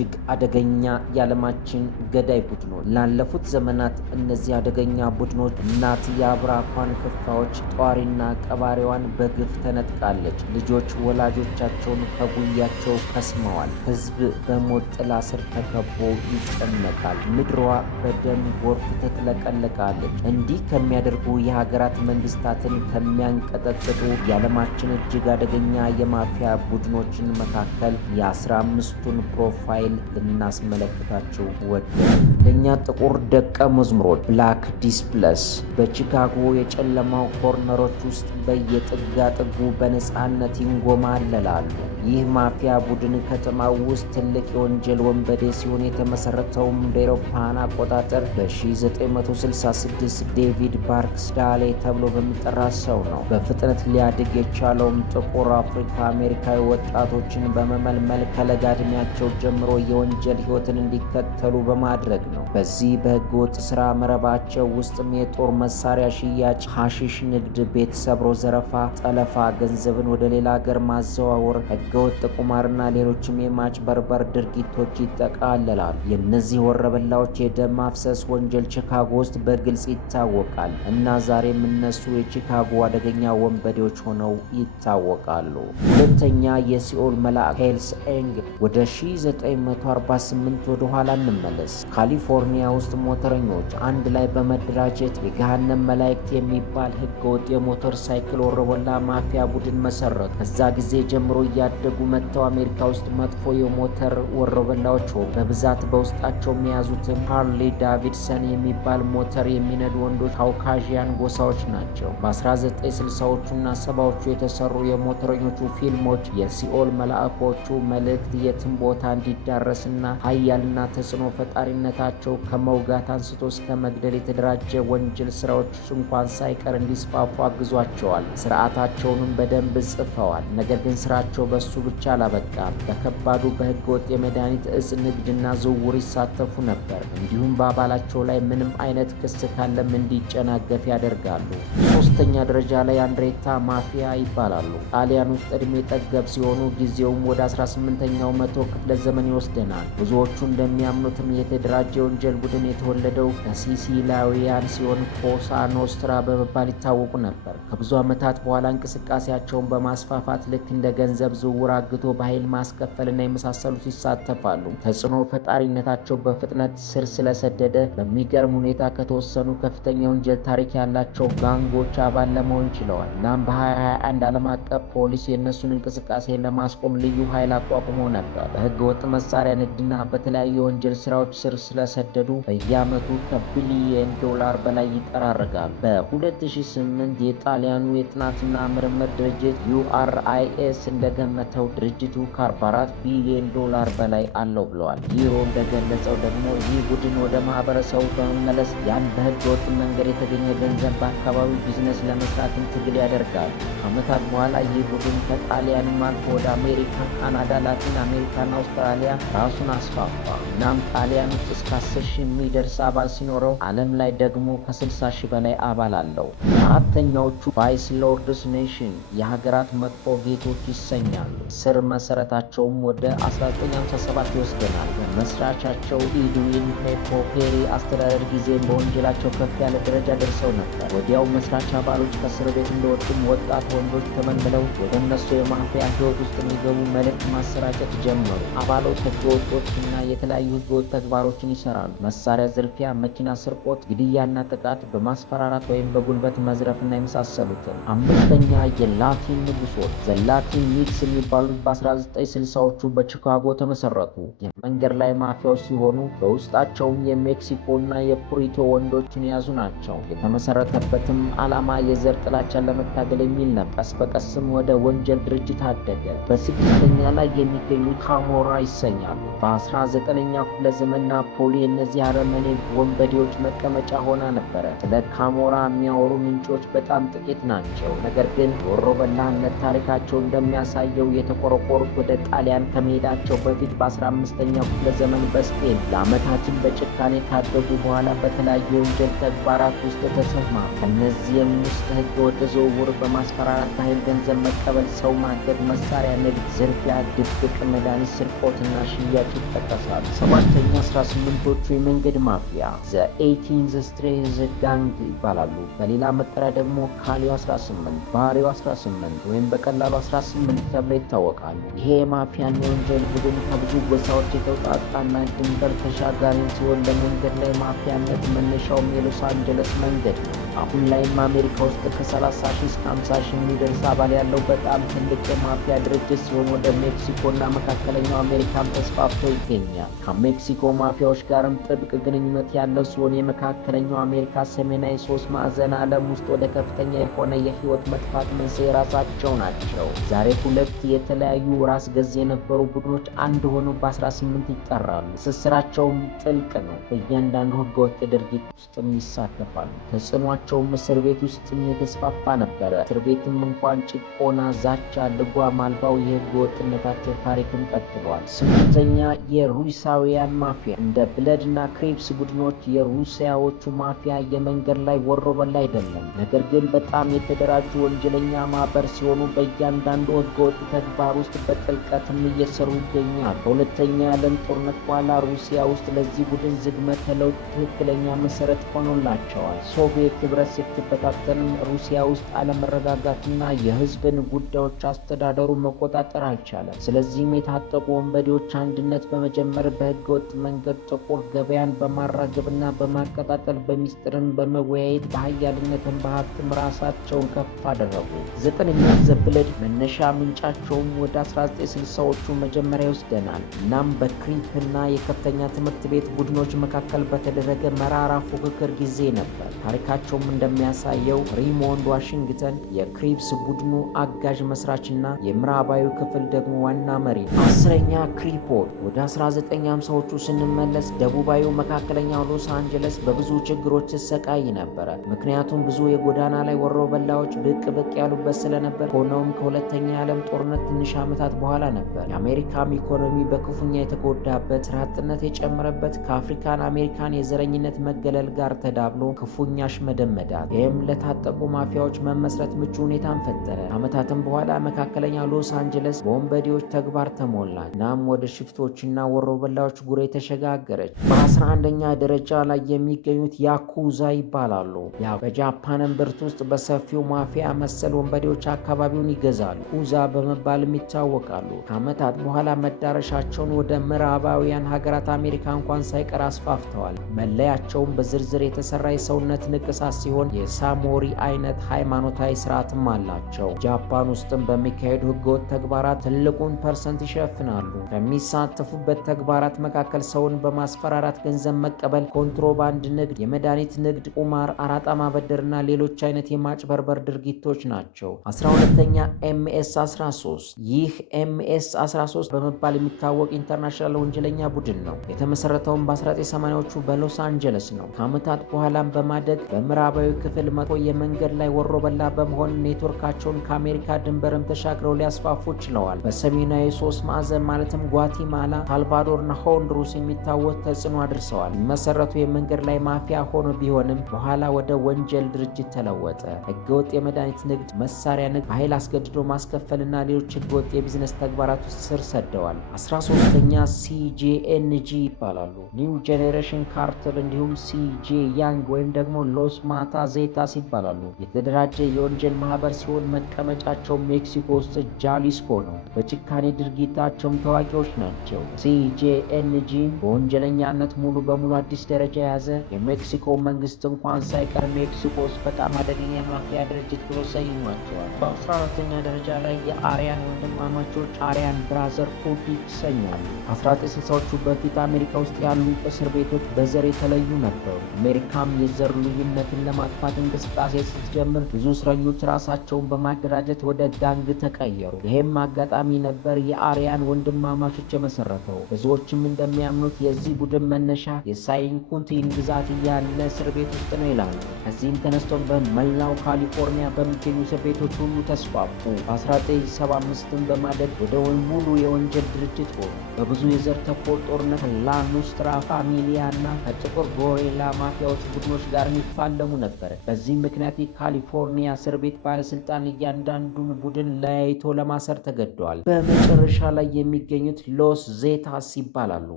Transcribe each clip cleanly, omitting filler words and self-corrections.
እጅግ አደገኛ የዓለማችን ገዳይ ቡድኖች። ላለፉት ዘመናት እነዚህ አደገኛ ቡድኖች እናት የአብራኳን ክፋዮች ጧሪና ቀባሪዋን በግፍ ተነጥቃለች። ልጆች ወላጆቻቸውን ከጉያቸው ከስመዋል። ሕዝብ በሞት ጥላ ስር ተከቦ ይጨነቃል። ምድሯ በደም ጎርፍ ትጥለቀለቃለች። እንዲህ ከሚያደርጉ የሀገራት መንግስታትን ከሚያንቀጠቅጡ የዓለማችን እጅግ አደገኛ የማፊያ ቡድኖችን መካከል የ15ቱን ፕሮፋይል ልናስመለክታቸው ወደድን። ለእኛ ጥቁር ደቀ መዝሙሮች ብላክ ዲስፕለስ በቺካጎ የጨለማው ኮርነሮች ውስጥ በየጥጋጥጉ በነፃነት ይንጎማለላሉ። ይህ ማፊያ ቡድን ከተማው ውስጥ ትልቅ የወንጀል ወንበዴ ሲሆን የተመሰረተውም እንደ አውሮፓውያን አቆጣጠር በ1966 ዴቪድ ባርክስዳሌ ተብሎ በሚጠራ ሰው ነው። በፍጥነት ሊያድግ የቻለውም ጥቁር አፍሪካ አሜሪካዊ ወጣቶችን በመመልመል ከለጋ ዕድሜያቸው ጀምሮ የወንጀል ሕይወትን እንዲከተሉ በማድረግ ነው። በዚህ በህገወጥ ስራ መረባቸው ውስጥም የጦር መሳሪያ ሽያጭ፣ ሐሺሽ ንግድ፣ ቤት ሰብሮ ዘረፋ፣ ጠለፋ፣ ገንዘብን ወደ ሌላ ሀገር ማዘዋወር፣ ህገወጥ ቁማርና ሌሎችም የማጭበርበር ድርጊቶች ይጠቃለላሉ። የእነዚህ ወረበላዎች የደም ማፍሰስ ወንጀል ቺካጎ ውስጥ በግልጽ ይታወቃል እና ዛሬም እነሱ የቺካጎ አደገኛ ወንበዴዎች ሆነው ይታወቃሉ። ሁለተኛ የሲኦል መልአክ ሄልስ ኤንግል። ወደ 1948 ወደ ኋላ እንመለስ። ካሊፎርኒያ ውስጥ ሞተረኞች አንድ ላይ በመደራጀት የገሃነም መላእክት የሚባል ህገወጥ የሞተር ሳይክል ወረበላ ማፊያ ቡድን መሰረቱ። ከዛ ጊዜ ጀምሮ እያደጉ መጥተው አሜሪካ ውስጥ መጥፎ የሞተር ወረበላዎች ሆኑ። በብዛት በውስጣቸው የያዙትም ሃርሊ ዳቪድሰን የሚባል ሞተር የሚነዱ ወንዶች ካውካዥያን ጎሳዎች ናቸው። በ1960ዎቹና 70ዎቹ የተሰሩ የሞተረኞቹ ፊልሞች የሲኦል መልአኮቹ መልእክት የትም ቦታ እንዲዳረስና ኃያልና ተጽዕኖ ፈጣሪነታቸው ከመውጋት አንስቶ እስከ መግደል የተደራጀ ወንጀል ስራዎች እንኳን ሳይቀር እንዲስፋፉ አግዟቸዋል። ስርዓታቸውንም በደንብ ጽፈዋል። ነገር ግን ስራቸው በሱ ብቻ አላበቃም። በከባዱ በህገወጥ የመድኃኒት እጽ ንግድና ዝውውር ይሳተፉ ነበር። እንዲሁም በአባላቸው ላይ ምንም አይነት ክስ ካለም እንዲጨናገፍ ያደርጋሉ። ሶስተኛ ደረጃ ላይ አንድሬታ ማፊያ ይባላሉ። ጣሊያን ውስጥ እድሜ ጠገብ ሲሆኑ ጊዜውም ወደ 18ኛው መቶ ክፍለ ዘመን ይወስደናል። ብዙዎቹ እንደሚያምኑትም የተደራጀ ወንጀል ቡድን የተወለደው ከሲሲላውያን ሲሆን ኮሳ ኖስትራ በመባል ይታወቁ ነበር። ከብዙ ዓመታት በኋላ እንቅስቃሴያቸውን በማስፋፋት ልክ እንደ ገንዘብ ዝውውር፣ አግቶ በኃይል ማስከፈልና የመሳሰሉት ይሳተፋሉ። ተጽዕኖ ፈጣሪነታቸው በፍጥነት ስር ስለሰደደ በሚገርም ሁኔታ ከተወሰኑ ከፍተኛ ወንጀል ታሪክ ያላቸው ጋንጎች አባል ለመሆን ችለዋል። እናም በ2021 ዓለም አቀፍ ፖሊስ የእነሱን እንቅስቃሴ ለማስቆም ልዩ ኃይል አቋቁሞ ነበር። በህገ ወጥ መሳሪያ ንግድና በተለያዩ የወንጀል ስራዎች ስር ስለሰደዱ በየዓመቱ ከቢሊየን ዶላር በላይ ይጠራርጋሉ። በ2008 የጣሊያኑ የጥናትና ምርምር ድርጅት URIS እንደገመተው ድርጅቱ ከ44 ቢሊዮን ዶላር በላይ አለው ብለዋል። ቢሮ እንደገለጸው ደግሞ ይህ ቡድን ወደ ማህበረሰቡ በመመለስ ያን በህገ ወጥ መንገድ የተገኘ ገንዘብ በአካባቢው ቢዝነስ ለመስራትን ትግል ያደርጋል። ከዓመታት በኋላ ይህ ቡድን ከጣሊያንም አልፎ ወደ አሜሪካ፣ ካናዳ፣ ላቲን አሜሪካና አውስትራሊያ ራሱን አስፋፋ። እናም ጣሊያን ውስጥ እስከ 10,000 የሚደርስ አባል ሲኖረው ዓለም ላይ ደግሞ ከ60,000 በላይ አባል አለው። አራተኛዎቹ ቫይስ ሎርድስ ኔሽን የሀገራት መጥፎ ጌቶች ይሰኛሉ። ስር መሰረታቸውም ወደ 1957 ይወስደናል። በመስራቻቸው ኢድዊን ፔፖ ፔሪ አስተዳደር ጊዜም በወንጀላቸው ከፍ ያለ ደረጃ ደርሰው ነበር። ወዲያው መስራች አባሎች ከእስር ቤት እንደወጡም ወጣት ወንዶች ተመልምለው ወደ እነሱ የማፊያ ህይወት ውስጥ የሚገቡ መልእክት ማሰራጨት ጀመሩ። አባሎች ህገወጦችና የተለያዩ ህገወጥ ተግባሮችን ይሰራሉ። መሳሪያ ዝርፊያ፣ መኪና ስርቆት፣ ግድያና ጥቃት፣ በማስፈራራት ወይም በጉልበት መዝረፍና የመሳሰሉትን። አምስተኛ የላቲን ንጉሶች ዘላቲን ሚክስ የሚባሉት በ1960ዎቹ በቺካጎ ተመሰረቱ። የመንገድ ላይ ማፊያዎች ሲሆኑ በውስጣቸውም የሜክሲኮና የፑሪቶ ወንዶችን የያዙ ናቸው። የተመሰረተበትም ዓላማ የዘር ጥላቻን ለመታገል የሚል ነበር። ቀስ በቀስም ወደ ወንጀል ድርጅት አደገ። በስድስተኛ ላይ የሚገኙ ካሞራ ይሰኛሉ። በ19ኛው ክፍለ ዘመን ናፖሊ እነዚህ አረመኔ ወንበዴዎች መቀመጫ ሆና ነበረ። ስለ ካሞራ የሚያወሩ ምንጮች በጣም ጥቂት ናቸው። ነገር ግን ወሮበላነት ታሪካቸው እንደሚያሳየው የተቆረቆሩት ወደ ጣሊያን ከመሄዳቸው በፊት በ15ኛ በ19ኛው ክፍለ ዘመን በስፔን ለዓመታትን በጭካኔ ካደጉ በኋላ በተለያዩ ወንጀል ተግባራት ውስጥ ተሰማሩ። ከእነዚህም ውስጥ ህገወጥ ዝውውር፣ በማስፈራራት በኃይል ገንዘብ መቀበል፣ ሰው ማገድ፣ መሳሪያ ንግድ፣ ዝርፊያ፣ ድብቅ መድኃኒት ስርቆትና ሽያጭ ይጠቀሳሉ። ሰባተኛ 18ዎቹ የመንገድ ማፊያ ዘ 18th ስትሬት ጋንግ ይባላሉ። በሌላ መጠሪያ ደግሞ ካሊዮ 18፣ ባሪዮ 18 ወይም በቀላሉ 18 ተብለው ይታወቃሉ። ይሄ የማፊያና የወንጀል ቡድን ከብዙ ጎሳዎች የተውጣጣና ድንበር ተሻጋሪ ሲሆን ለመንገድ ላይ ማፊያነት መነሻውም የሎስ አንጀለስ መንገድ ነው። አሁን ላይም አሜሪካ ውስጥ ከ30,000 እስከ 50,000 የሚደርስ አባል ያለው በጣም ትልቅ የማፊያ ድርጅት ሲሆን ወደ ሜክሲኮና መካከለኛው አሜሪካም ተስፋፍቶ ይገኛል። ከሜክሲኮ ማፊያዎች ጋርም ጥብቅ ግንኙነት ያለው ሲሆን የመካከለኛው አሜሪካ ሰሜናዊ 3 ማዕዘን ዓለም ውስጥ ወደ ከፍተኛ የሆነ የህይወት መጥፋት መንስኤ ራሳቸው ናቸው። ዛሬ ሁለት የተለያዩ ራስ ገዝ የነበሩ ቡድኖች አንድ ሆነው በ18 ይጠራሉ። ትስስራቸውም ጥልቅ ነው። በእያንዳንዱ ህገወጥ ድርጊት ውስጥም ይሳተፋሉ። ተጽዕኗቸውም እስር ቤት ውስጥም የተስፋፋ ነበረ። እስር ቤትም እንኳን ጭቆና፣ ዛቻ፣ ልጓም አልባው የህገ ወጥነታቸው ታሪክም ቀጥሏል። ስምንተኛ የሩሲያውያን ማፊያ እንደ ብለድና ክሪፕስ ቡድኖች የሩሲያዎቹ ማፊያ የመንገድ ላይ ወሮ በላ አይደለም። ነገር ግን በጣም የተደራጁ ወንጀለኛ ማህበር ሲሆኑ በእያንዳንዱ ህገወጥ ተግባር ውስጥ በጥልቀትም እየሰሩ ይገኛል። ከሁለተኛ የዓለም ጦርነት በኋላ ሩሲያ ውስጥ ለዚህ ቡድን ዝግመተ ለውጥ ትክክለኛ መሰረት ሆኖላቸዋል። ሶቪየት ህብረት ስትበታተንም ሩሲያ ውስጥ አለመረጋጋትና የህዝብን ጉዳዮች አስተዳደሩ መቆጣጠር አልቻለም። ስለዚህም የታጠቁ ወንበዴዎች አንድነት በመጀመር በህገወጥ መንገድ ጥቁር ገበያን በማራገብና በማቀጣጠል በሚስጥርም በመወያየት በሀያልነትም በሀብትም ራሳቸውን ከፍ አደረጉ። ዘጠነኛ ዘብለድ መነሻ ምንጫቸውም ወደ 1960ዎቹ መጀመሪያ ይወስደናል። እናም በክሪፕና የከፍተኛ ትምህርት ቤት ቡድኖች መካከል በተደረገ መራራ ፉክክር ጊዜ ነበር። ታሪካቸውም እንደሚያሳየው ሪሞንድ ዋሽንግተን የክሪፕስ ቡድኑ አጋዥ መስራችና የምዕራባዊ ክፍል ደግሞ ዋና መሪ ነው። አስረኛ ክሪፖል ወደ 1950ዎቹ ስንመለስ ደቡባዊ መካከለኛው ሎስ አንጀለስ በብዙ ችግሮች ተሰቃይ ነበረ። ምክንያቱም ብዙ የጎዳና ላይ ወሮ በላዎች ብቅ ያሉበት ስለነበር። ሆኖም ከሁለተኛ የዓለም ጦርነት ትንሽ ዓመታት በኋላ ነበር የአሜሪካም ኢኮኖሚ በክፉኛ የተጎዳበት፣ ስራ አጥነት የጨመረበት፣ ከአፍሪካን አሜሪካን የዘረኝነት መገለል ጋር ተዳብሎ ክፉኛ አሽመደመዳት። ይህም ለታጠቁ ማፊያዎች መመስረት ምቹ ሁኔታን ፈጠረ። ዓመታትም በኋላ መካከለኛ ሎስ አንጀለስ በወንበዴዎች ተግባር ተሞላች። እናም ወደ ሽፍቶችና ወሮ በላዎች ጉሬ ተሸጋገረች። በ11ኛ ደረጃ ላይ የሚገኙት ያኩዛ ይባላሉ። በጃፓን እምብርት ውስጥ በሰፊው ማፊያ መሰል ወንበዴዎች አካባቢውን ይገዛሉ። ኩዛ በመባልም ይታወቃሉ። ከዓመታት በኋላ መዳረሻቸውን ወደ ምዕራባውያን ሀገራት አሜሪካ እንኳን ሳይቀር አስፋፍተዋል። መለያቸውም በዝርዝር የተሰራ የሰውነት ንቅሳት ሲሆን የሳሞሪ አይነት ሃይማኖታዊ ስርዓትም አላቸው። ጃፓን ውስጥም በሚካሄዱ ህገወጥ ተግባራት ትልቁን ፐርሰንት ይሸፍናሉ። ከሚሳተፉበት ተግባራት መካከል ሰውን በማስፈራራት ገንዘብ መቀበል፣ ኮንትሮባንድ ንግድ፣ የመድኃኒት ንግድ፣ ቁማር፣ አራጣ ማበደርና ሌሎች አይነት የማጭበርበር ድርጊቶች ናቸው። 12ኛ ኤምኤስ 13 ይህ ኤምኤስ 13 በመባል የሚታወቅ ኢንተርናሽናል ወንጀለኛ ቡድን ነው። የተመሰረተውን በ1980ዎቹ በሎስ አንጀለስ ነው። ከዓመታት በኋላም በማደግ በምዕራባዊ ክፍል መጥቶ የመንገድ ላይ ወሮ በላ በመሆን ኔትወርካቸውን ከአሜሪካ ድንበርም ተሻግረው ሊያስፋፉ ችለዋል። በሰሜናዊ 3 ማዕዘን ማለትም ጓቲማላ፣ ሳልቫዶርና ሆንዱራስ የሚታወቅ ተጽዕኖ አድርሰዋል። የሚመሰረቱ የመንገድ ላይ ማፊያ ሆኖ ቢሆንም በኋላ ወደ ወንጀል ድርጅት ተለወጠ። ህገወጥ የመድኃኒት ንግድ፣ መሳሪያ ንግድ፣ በኃይል አስገድዶ ማስከፈልና ሌሎች ህገወጥ የቢዝነስ ተግባራት ውስጥ ስር ሰደዋል። 13ኛ ሲጄኤንጂ ይባላሉ። ኒው ጄኔሬሽን ካርተል እንዲሁም ሲጄ ያንግ ወይም ደግሞ ሎስ ማታ ዜታስ ይባላሉ። የተደራጀ የወንጀል ማህበር ሲሆን መቀመጫቸው ሜክሲኮ ውስጥ ጃሊስኮ ነው። በጭካኔ ድርጊታቸውም ታዋቂዎች ናቸው። ሲጄኤንጂ በወንጀለኛነት ሙሉ በሙሉ አዲስ ደረጃ የያዘ የሜክሲኮ መንግስት እንኳን ሳይቀር ሜክሲኮ ውስጥ በጣም አደገኛ የማፊያ ድርጅት ብሎ ሰይሟቸዋል። በ14ኛ ደረጃ ላይ የአሪያን ወንድማማቾች አሪያን ብራዘር ሁድ ይሰኛሉ። 1960ዎቹ በፊት አሜሪካ ውስጥ ያሉ እስር ቤቶች በዘር የተለዩ ነበሩ። አሜሪካም የዘር ልዩነትና ለማጥፋት እንቅስቃሴ ስትጀምር ብዙ እስረኞች ራሳቸውን በማደራጀት ወደ ጋንግ ተቀየሩ። ይህም አጋጣሚ ነበር የአርያን ወንድማማቾች የመሰረተው። ብዙዎችም እንደሚያምኑት የዚህ ቡድን መነሻ የሳይንኩንቲን ግዛት ያለ እስር ቤት ውስጥ ነው ይላሉ። ከዚህም ተነስቶም በመላው ካሊፎርኒያ በሚገኙ እስር ቤቶች ሁሉ ተስፋፉ። በ1975 በማደግ ወደ ሙሉ የወንጀል ድርጅት ሆኑ። በብዙ የዘር ተኮር ጦርነት ላኑስትራ ፋሚሊያ እና ከጥቁር ጎሪላ ማፊያዎች ቡድኖች ጋር ይፋለሙ ነበር። በዚህ ምክንያት የካሊፎርኒያ እስር ቤት ባለስልጣን እያንዳንዱን ቡድን ለያይቶ ለማሰር ተገደዋል። በመጨረሻ ላይ የሚገኙት ሎስ ዜታስ ይባላሉ።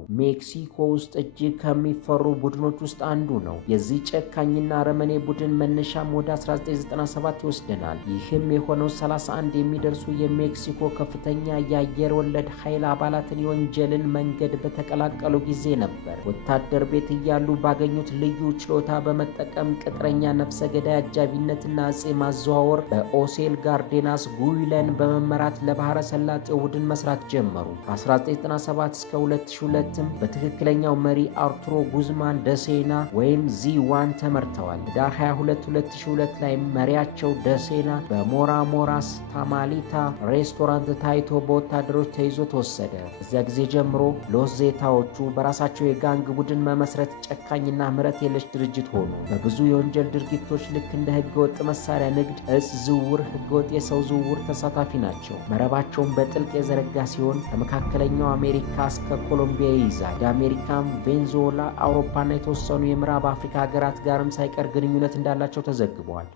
ሜክሲኮ ውስጥ እጅግ ከሚፈሩ ቡድኖች ውስጥ አንዱ ነው። የዚህ ጨካኝና ረመኔ ቡድን መነሻም ወደ 1997 ይወስደናል። ይህም የሆነው 31 የሚደርሱ የሜክሲኮ ከፍተኛ የአየር ወለድ ኃይል አባላትን የወንጀልን መንገድ በተቀላቀሉ ጊዜ ነበር። ወታደር ቤት እያሉ ባገኙት ልዩ ችሎታ በመጠቀም ቅጥረኛ ነፍሰ ገዳይ አጃቢነትና አጼ ማዘዋወር በኦሴል ጋርዴናስ ጉይለን በመመራት ለባህረ ሰላጤው ቡድን መስራት ጀመሩ። ከ1997 እስከ 2002ም በትክክለኛው መሪ አርቱሮ ጉዝማን ደሴና ወይም ዚ1 ተመርተዋል። ዳር 22 2002 ላይ መሪያቸው ደሴና በሞራ ሞራስ ታማሊታ ሬስቶራንት ታይቶ በወታደሮች ተይዞ ተወሰደ። እዚያ ጊዜ ጀምሮ ሎስ ዜታዎቹ በራሳቸው የጋንግ ቡድን መመስረት ጨካኝና ምሕረት የለሽ ድርጅት ሆኑ። በብዙ የወንጀል ድርጊቶች ልክ እንደ ህገወጥ መሳሪያ ንግድ፣ እጽ ዝውውር፣ ህገወጥ የሰው ዝውውር ተሳታፊ ናቸው። መረባቸውን በጥልቅ የዘረጋ ሲሆን ከመካከለኛው አሜሪካ እስከ ኮሎምቢያ ይይዛል። ወደ አሜሪካም፣ ቬንዙዌላ፣ አውሮፓና የተወሰኑ የምዕራብ አፍሪካ ሀገራት ጋርም ሳይቀር ግንኙነት እንዳላቸው ተዘግበዋል።